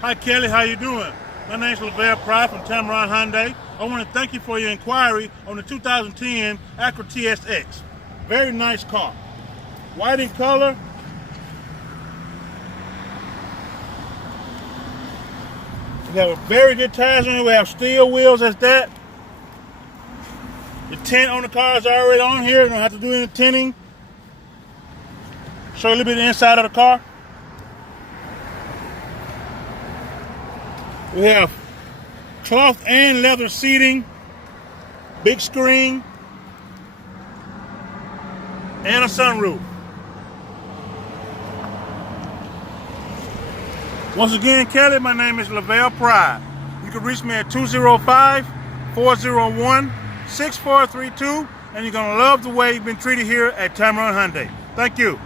Hi Kelly, how you doing? My name is Lavelle Pride from Tameron Hyundai. I want to thank you for your inquiry on the 2010 Acura TSX. Very nice car. White in color. We have a very good tires on it. We have steel wheels as that. The tint on the car is already on here. You don't have to do any tinting. Show you a little bit of the inside of the car. We have cloth and leather seating, big screen, and a sunroof. Once again, Kelly, my name is Lavelle Pride. You can reach me at 205-401-6432, and you're going to love the way you've been treated here at Tameron Hyundai. Thank you.